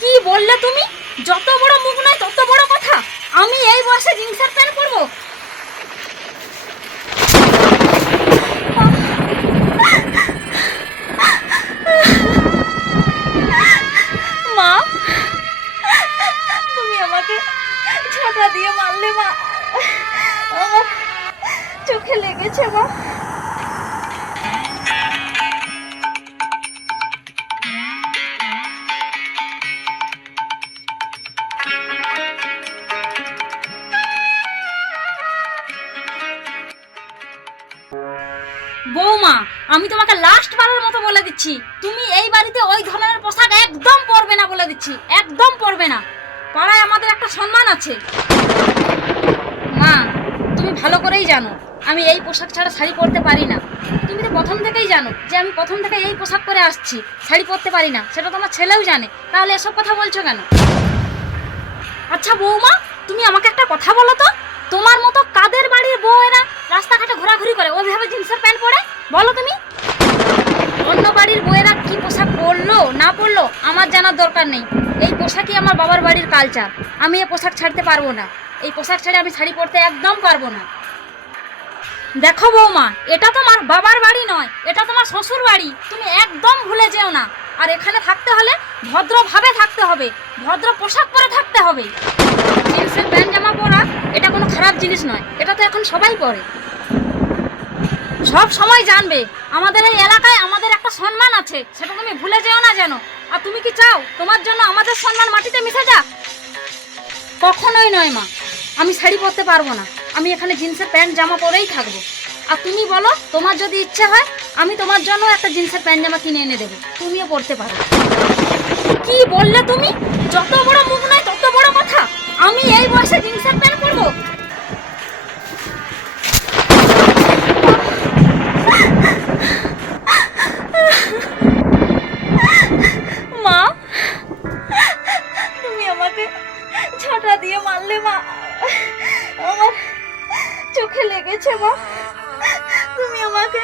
কি বললে তুমি? যত বড় মুখ নয় তত বড় কথা। আমি এই বয়সে জিন্সের প্যান্ট পরবো? মা, তুমি আমাকে ঝাঁটা দিয়ে মারলে মা। আমার চোখে লেগেছে মা। বৌমা, আমি তোমাকে লাস্ট বারের মতো বলে দিচ্ছি, তুমি এই বাড়িতে ওই ধরনের পোশাক একদম পরবে না বলে দিচ্ছি, একদম পরবে না। পাড়ায় আমাদের একটা সম্মান আছে। মা, তুমি ভালো করেই জানো আমি এই পোশাক ছাড়া শাড়ি পরতে পারি না। তুমি তো প্রথম থেকেই জানো যে আমি প্রথম থেকে এই পোশাক পরে আসছি, শাড়ি পরতে পারি না, সেটা তোমার ছেলেও জানে। তাহলে এসব কথা বলছো কেন? আচ্ছা বৌমা, তুমি আমাকে একটা কথা বলো তো, তোমার মতো কাদের বাড়ির বউয়েরা রাস্তাঘাটে ঘোরাঘুরি করে ওইভাবে জিন্সের প্যান্ট পরে? বলো তুমি। অন্য বাড়ির বউয়েরা কি পোশাক পরলো না পরলো আমার জানার দরকার নেই। এই পোশাকই আমার বাবার বাড়ির কালচার। আমি এই পোশাক ছাড়তে পারবো না। এই পোশাক ছেড়ে আমি শাড়ি পরতে একদম পারবো না। দেখো বৌমা, এটা তোমার বাবার বাড়ি নয়, এটা তোমার শ্বশুর বাড়ি। তুমি একদম ভুলে যেও না। আর এখানে থাকতে হলে ভদ্রভাবে থাকতে হবে, ভদ্র পোশাক পরে থাকতে হবে। জিন্সের প্যান্ট জামা পরা এটা কোনো খারাপ জিনিস নয়, এটা তো এখন সবাই পরে। সব সময় জানবে আমাদের এই এলাকায় আমাদের একটা সম্মান আছে, সেটা তুমি ভুলে যেও না যেন। আর তুমি কি চাও তোমার জন্য আমাদের সম্মান মাটিতে মিশে যাক? কখনোই নয় মা, আমি শাড়ি পরতে পারবো না। আমি এখানে জিন্সের প্যান্ট জামা পরেই থাকবো। আর তুমি বলো, তোমার যদি ইচ্ছে হয় আমি তোমার জন্য একটা জিন্সের প্যান্ট জামা কিনে এনে দেবো, তুমিও পরতে পারো। কি বললে তুমি? যত বড় মুখ নয় তত বড় কথা। আমি এই বয়সে জিন্সের প্যান্ট পরবো? মা, তুমি আমাকে ঝাঁটা দিয়ে মারলে মা। আমার চোখে লেগেছে মা। তুমি আমাকে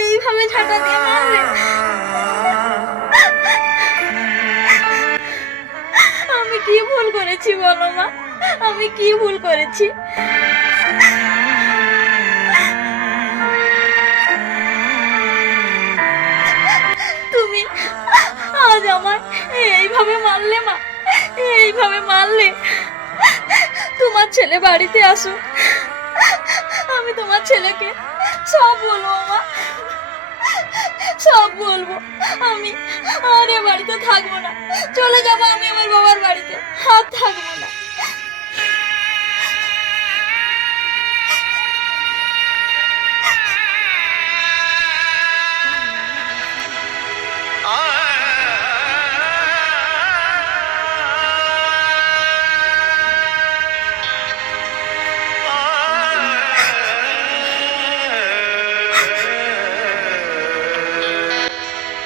এইভাবে ঝাঁটা দিয়ে মারলে। আমি কি ভুল করেছি বলো মা? আমি কি ভুল করেছি? তুমি আজ আমায় এইভাবে মারলে মা, এইভাবে মারলে। তোমার ছেলে বাড়িতে আসো, আমি তোমার ছেলেকে সব বলবো মা, সব বলবো। আমি আর এ বাড়িতে থাকবো না, চলে যাবো আমি আমার বাবার বাড়িতে, আর থাকবো না।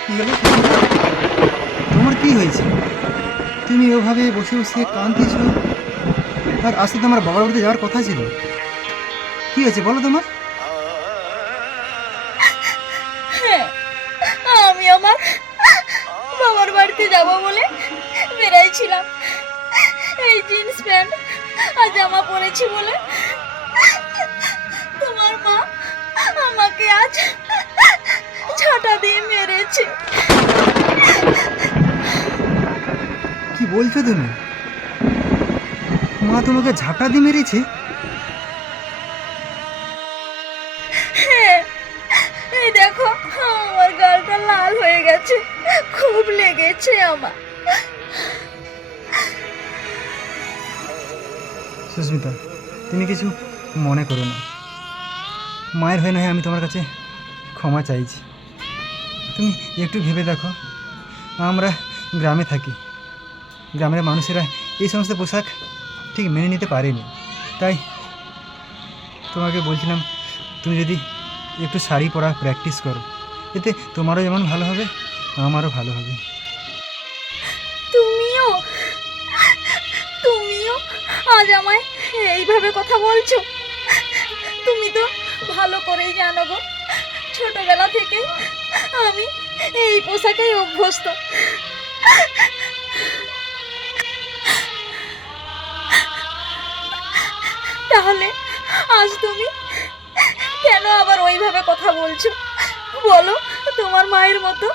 কি হলো সুস্মিতা? তোমার কি হয়েছে? তুমি ওভাবে বসে বসে কাঁদতেছ। আর আজকে তো আমার বাবার বাড়িতে যাওয়ার কথা ছিল। কি হয়েছে বলো তোমার? হ্যাঁ, আমি আমার বাবার বাড়িতে যাব বলে বেরাইছিলাম। এই জিন্স প্যান্ট আর জামা পরেছি বলে তোমার মা আমাকে আজ ঝাঁটা দিয়ে মেরেছে। কি বলছো তুমি? মা তোমাকে ঝাঁটা দিয়ে মেরেছে? হ্যাঁ, এই দেখো আমার গালটা লাল হয়ে গেছে, খুব লেগেছে আমার। সুস্মিতা, তুমি কিছু মনে করো না। মায়ের হয়ে না হয় আমি তোমার কাছে ক্ষমা চাইছি। তুমি একটু ভেবে দেখো, আমরা গ্রামে থাকি, গ্রামের মানুষেরা এই সমস্ত পোশাক ঠিক মেনে নিতে পারেনি। তাই তোমাকে বলছিলাম, তুমি যদি একটু শাড়ি পরা প্র্যাকটিস করো, এতে তোমারও যেমন ভালো হবে আমারও ভালো হবে। তুমিও তুমিও আজ আমায় এইভাবে কথা বলছো? তুমি তো ভালো করেই জানো গো, ছোটবেলা থেকে আমি এই পোশাকেই অভ্যস্ত। আজ তুমি কেন আবার ওইভাবে কথা বলছো? বলো, তোমার মায়ের মতো।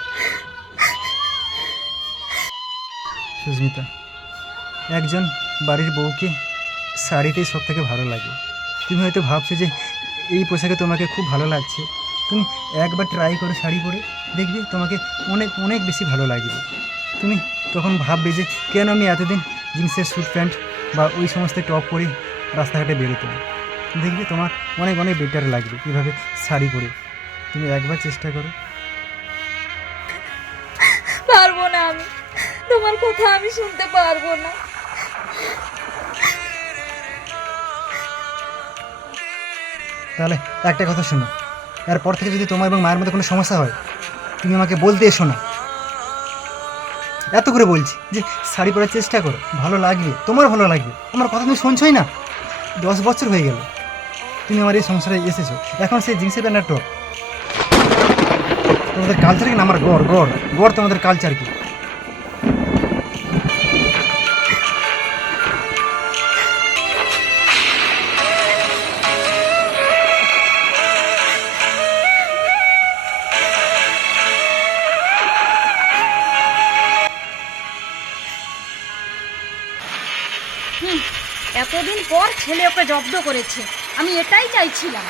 সুস্মিতা, একজন বাড়ির বউকে শাড়িতেই সব থেকে ভালো লাগে। তুমি হয়তো ভাবছো যে এই পোশাকে তোমাকে খুব ভালো লাগছে, তুমি একবার ট্রাই করে শাড়ি পরে দেখবে তোমাকে অনেক অনেক বেশি ভালো লাগবে। তুমি তখন ভাববে যে কেন আমি এতদিন জিন্সের স্যুট প্যান্ট বা ওই সমস্ত টপ পরে রাস্তাঘাটে বেরোতাম। দেখবে তোমার অনেক অনেক বেটার লাগবে এভাবে শাড়ি পরে। তুমি একবার চেষ্টা করো। পারবো না, আমি তোমার কথা আমি শুনতে পারবো না। তাহলে একটা কথা শোনো, এরপর থেকে যদি তোমার এবং মায়ের মধ্যে কোনো সমস্যা হয় তুমি আমাকে বলতে এসো না। এত করে বলছি যে শাড়ি পরার চেষ্টা করো, ভালো লাগবে, তোমার ভালো লাগবে। আমার কথা তুমি শুনছোই না। 10 বছর হয়ে গেল তুমি আমার এই সংসারে এসেছো, এখন সেই জিন্সের প্যান্ট আর টপ তোমাদের কালচার কি না? আমার গড় গড় গড় তোমাদের কালচার কি? এতদিন পর ছেলে ওকে জব্দ করেছে, আমি এটাই চাইছিলাম।